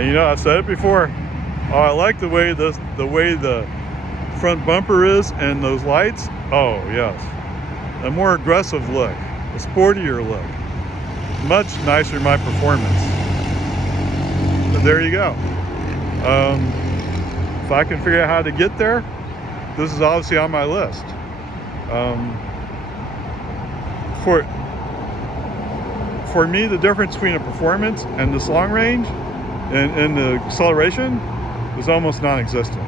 And you know, I've said it before. Oh, I like the way the front bumper is and those lights. Oh yes, a more aggressive look, a sportier look, much nicer in my performance. But there you go. If I can figure out how to get there, this is obviously on my list. For me, the difference between a performance and this long range and the acceleration is almost non-existent,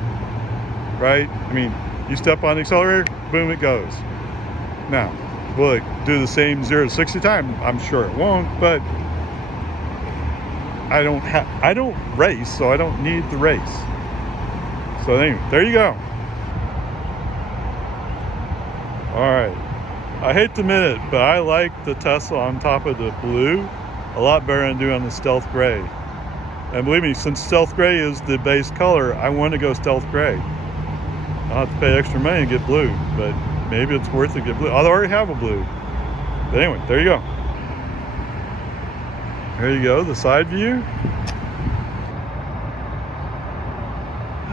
right? I mean, you step on the accelerator, boom, it goes. Now, will it do the same 0 to 60 time? I'm sure it won't, but I don't race, so I don't need the race. So anyway, there you go. All right. I hate to admit it, but I like the Tesla on top of the blue a lot better than I do on the stealth gray. And believe me, since stealth gray is the base color, I want to go stealth gray. I'll have to pay extra money to get blue, but maybe it's worth it to get blue. I already have a blue. But anyway, there you go. There you go, the side view.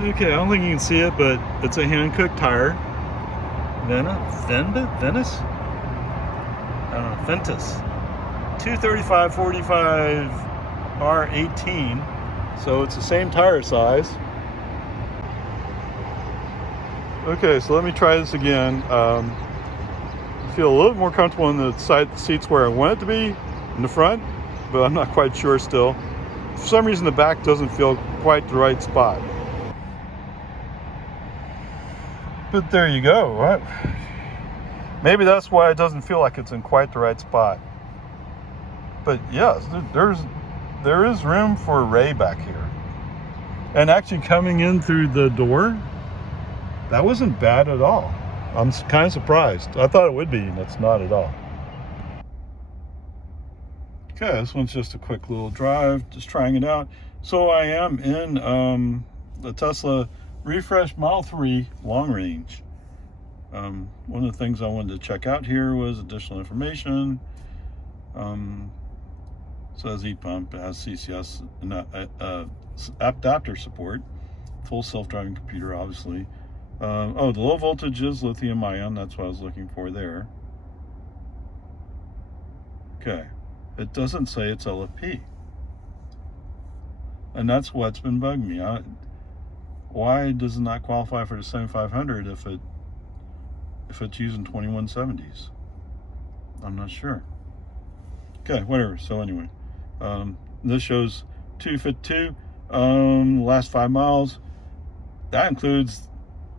Okay, I don't think you can see it, but it's a hand-cooked tire. Venice? I don't know, Ventus. 235/45 R18. So it's the same tire size. Okay, so let me try this again. I feel a little more comfortable in the side seats where I want it to be, in the front, but I'm not quite sure still. For some reason, the back doesn't feel quite the right spot. But there you go, right? Maybe that's why it doesn't feel like it's in quite the right spot. But yes, there is room for Ray back here. And actually coming in through the door, that wasn't bad at all. I'm kind of surprised. I thought it would be, and it's not at all. Okay, this one's just a quick little drive, just trying it out. So I am in the Tesla Refresh Model 3 long range. One of the things I wanted to check out here was additional information. Says heat pump, it has CCS and adapter support, full self-driving computer, obviously. Oh, the low voltage is lithium ion. That's what I was looking for there. Okay, it doesn't say it's LFP, and that's what's been bugging me. Why does it not qualify for the 7500 if it's using 2170s? I'm not sure. Okay, whatever. So anyway, this shows 252 last 5 miles. That includes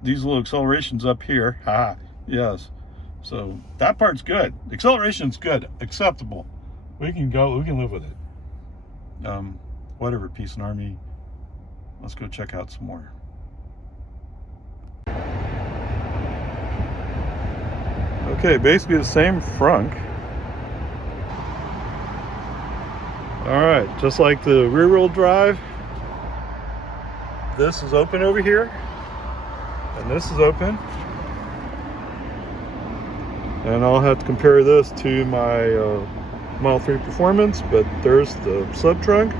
these little accelerations up here. Ha, yes. So that part's good. Acceleration's good, acceptable. We can live with it. Whatever, Peace and Army. Let's go check out some more. Okay, basically the same frunk. All right, just like the rear-wheel drive, this is open over here, and this is open. And I'll have to compare this to my Model 3 Performance, but there's the sub-trunk.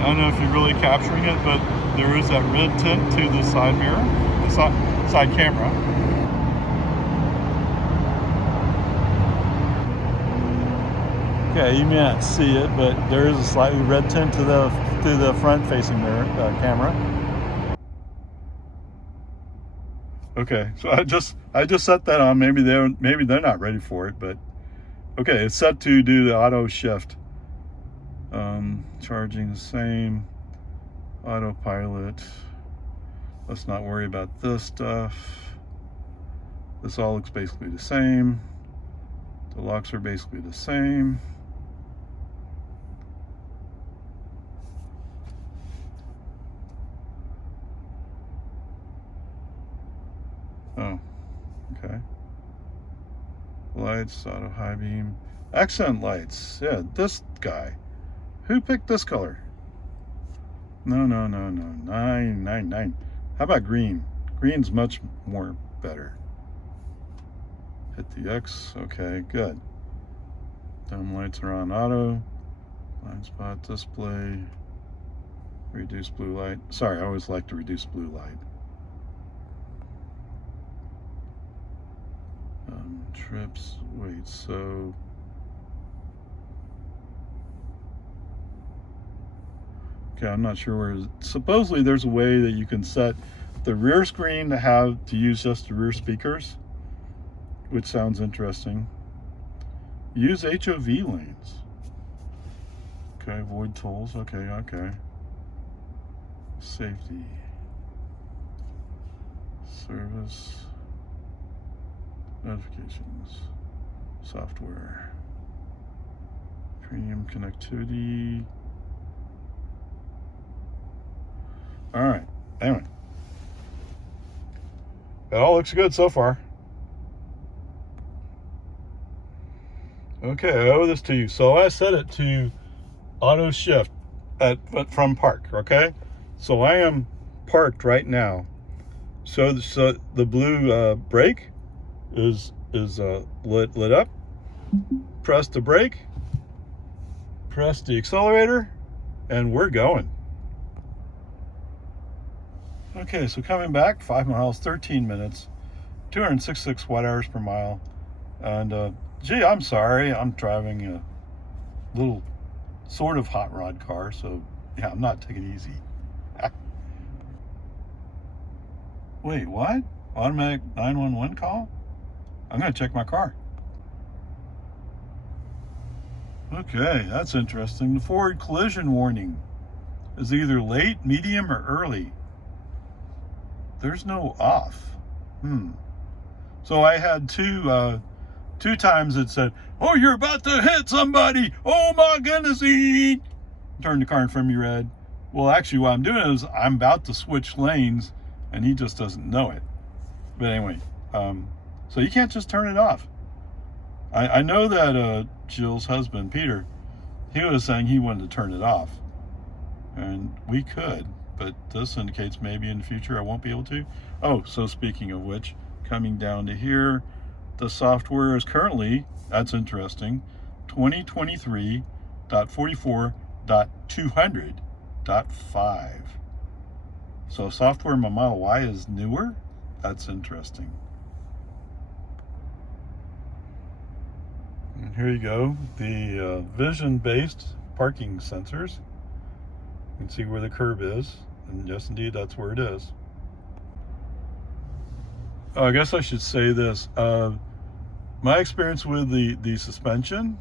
I don't know if you're really capturing it, but there is that red tint to the side mirror, the side camera. Okay, you may not see it, but there is a slightly red tint to the front-facing mirror camera. Okay, so I just set that on. Maybe they're not ready for it, but okay, it's set to do the auto shift. Charging the same. Autopilot. Let's not worry about this stuff. This all looks basically the same. The locks are basically the same. Oh, okay. Lights, auto high beam. Accent lights. Yeah, this guy. Who picked this color? No. 9. How about green? Green's much more better. Hit the X. Okay, good. Dome lights are on auto. Blind spot display. Reduce blue light. Sorry, I always like to reduce blue light. Trips. Wait, so okay, I'm not sure where. Supposedly, there's a way that you can set the rear screen to use just the rear speakers, which sounds interesting. Use HOV lanes. Okay, avoid tolls. Okay. Safety. Service. Notifications. Software. Premium connectivity. All right. Anyway. It all looks good so far. Okay, I owe this to you. So I set it to auto shift from park, okay? So I am parked right now. So the blue brake is lit up. Press the brake, press the accelerator, and we're going. Okay, so coming back, 5 miles, 13 minutes, 266 watt-hours per mile. And gee, I'm sorry, I'm driving a little sort of hot rod car, so yeah, I'm not taking it easy. Wait, what? Automatic 911 call? I'm gonna check my car. Okay, that's interesting. The forward collision warning is either late, medium, or early. There's no off. So I had two times it said, "Oh, you're about to hit somebody. Oh my goodness!" Turn the car in front of me red. Well, actually, what I'm doing is I'm about to switch lanes, and he just doesn't know it. But anyway, so you can't just turn it off. I know that Jill's husband, Peter, he was saying he wanted to turn it off. And we could, but this indicates maybe in the future I won't be able to. Oh, so speaking of which, coming down to here, the software is currently, that's interesting, 2023.44.200.5. So software in my Model Y is newer? That's interesting. And here you go, the vision-based parking sensors. You can see where the curb is, and yes, indeed, that's where it is. I guess I should say this. My experience with the suspension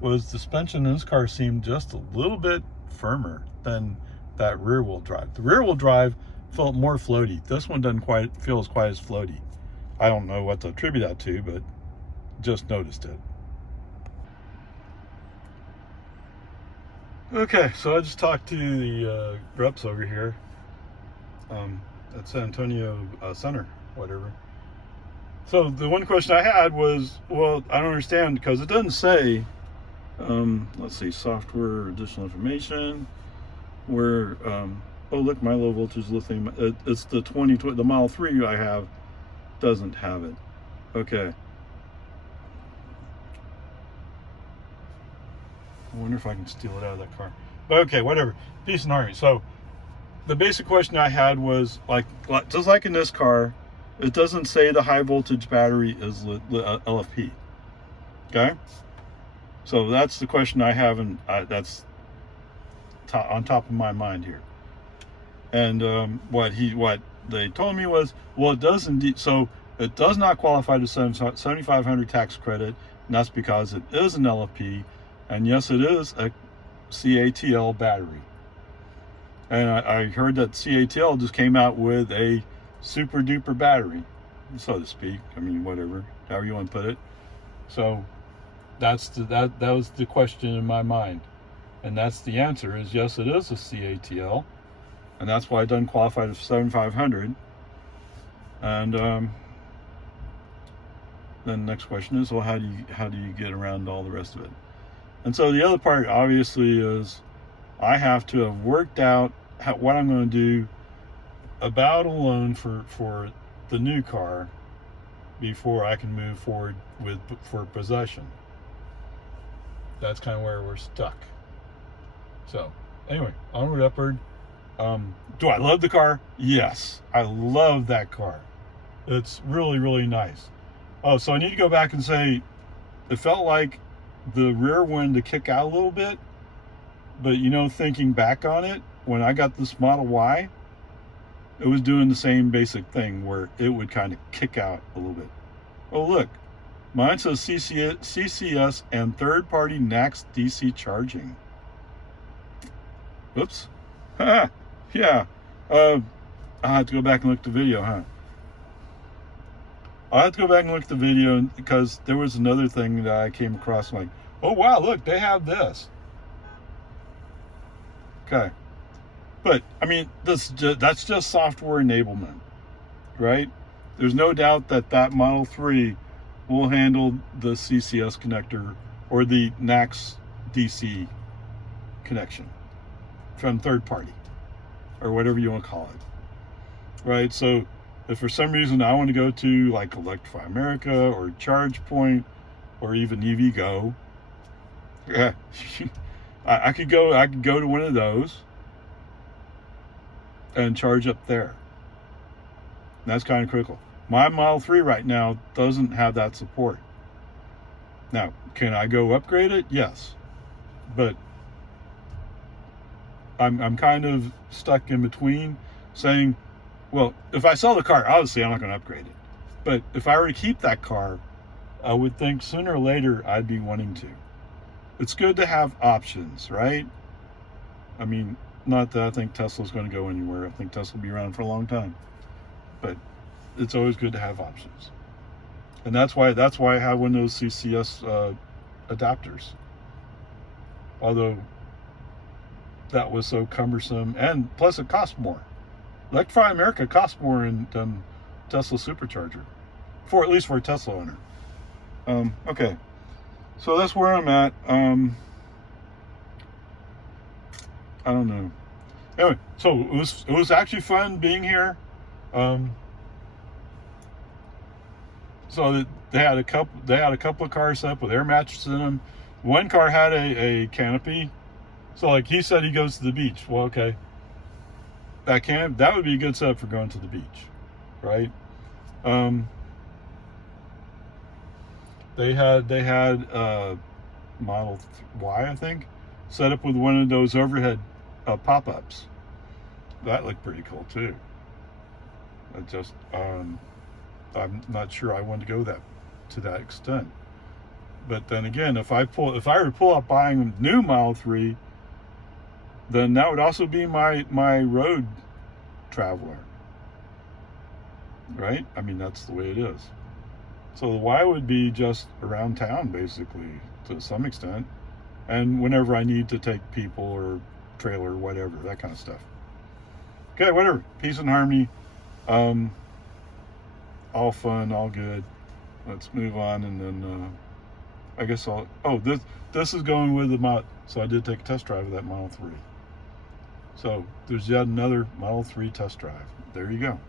was the suspension in this car seemed just a little bit firmer than that rear-wheel drive. The rear-wheel drive felt more floaty. This one doesn't quite feel as floaty. I don't know what to attribute that to, but just noticed it. Okay, so I just talked to the reps over here at San Antonio Center, whatever. So the one question I had was, well, I don't understand because it doesn't say, let's see, software, additional information, where, oh look, my low voltage lithium, it's the the Model 3 I have doesn't have it. Okay. I wonder if I can steal it out of that car. But okay, whatever. Peace and harmony. So the basic question I had was, like just like in this car, it doesn't say the high voltage battery is LFP. Okay? So that's the question I have, and that's on top of my mind here. And what they told me was, well, it does indeed. So it does not qualify to 7,500 tax credit, and that's because it is an LFP. And yes, it is a CATL battery. And I heard that CATL just came out with a super duper battery, so to speak. I mean, whatever, however you want to put it. So that was the question in my mind. And that's the answer is yes, it is a CATL. And that's why it doesn't qualify to 7,500. And then the next question is, well, how do you get around all the rest of it? And so the other part, obviously, is I have to have worked out what I'm going to do about a loan for the new car before I can move forward for possession. That's kind of where we're stuck. So anyway, onward, upward. Do I love the car? Yes, I love that car. It's really, really nice. Oh, so I need to go back and say, it felt like the rear wanted to kick out a little bit, but you know, thinking back on it, when I got this Model Y, it was doing the same basic thing where it would kind of kick out a little bit. Oh, look, mine says CCS and third-party NACS DC charging. Oops. Yeah. I'll have to go back and look at the video, huh? I'll have to go back and look at the video because there was another thing that I came across like, oh, wow, look, they have this. Okay. But, I mean, that's just software enablement, right? There's no doubt that that Model 3 will handle the CCS connector or the NACS DC connection from third party or whatever you want to call it, right? So if for some reason I want to go to like Electrify America or ChargePoint or even EVgo, yeah, I could go to one of those and charge up there. That's kind of critical. My Model 3 right now doesn't have that support. Now, can I go upgrade it? Yes. But I'm kind of stuck in between saying, well, if I sell the car, obviously I'm not going to upgrade it. But if I were to keep that car, I would think sooner or later I'd be wanting to. It's good to have options, right? I mean, not that I think Tesla's going to go anywhere. I think Tesla will be around for a long time. But it's always good to have options. And that's why I have one of those CCS adapters. Although that was so cumbersome, and plus it costs more. Electrify America costs more than Tesla supercharger, at least for a Tesla owner. Okay, so that's where I'm at. I don't know. Anyway, so it was actually fun being here. So they had a couple of cars set up with air mattresses in them. One car had a canopy. So like he said, he goes to the beach. Well, okay, that would be a good setup for going to the beach, right? They had Model Y, I think, set up with one of those overhead pop-ups. That looked pretty cool too. I'm not sure I want to go to that extent. But then again, if I were to pull up buying a new Model 3, then that would also be my road traveler, right? I mean, that's the way it is. So the Y would be just around town, basically, to some extent, and whenever I need to take people or trailer, whatever, that kind of stuff. Okay, whatever. Peace and harmony. All fun, all good. Let's move on, and then I guess this is going with the mod. So I did take a test drive of that Model 3. So there's yet another Model 3 test drive. There you go.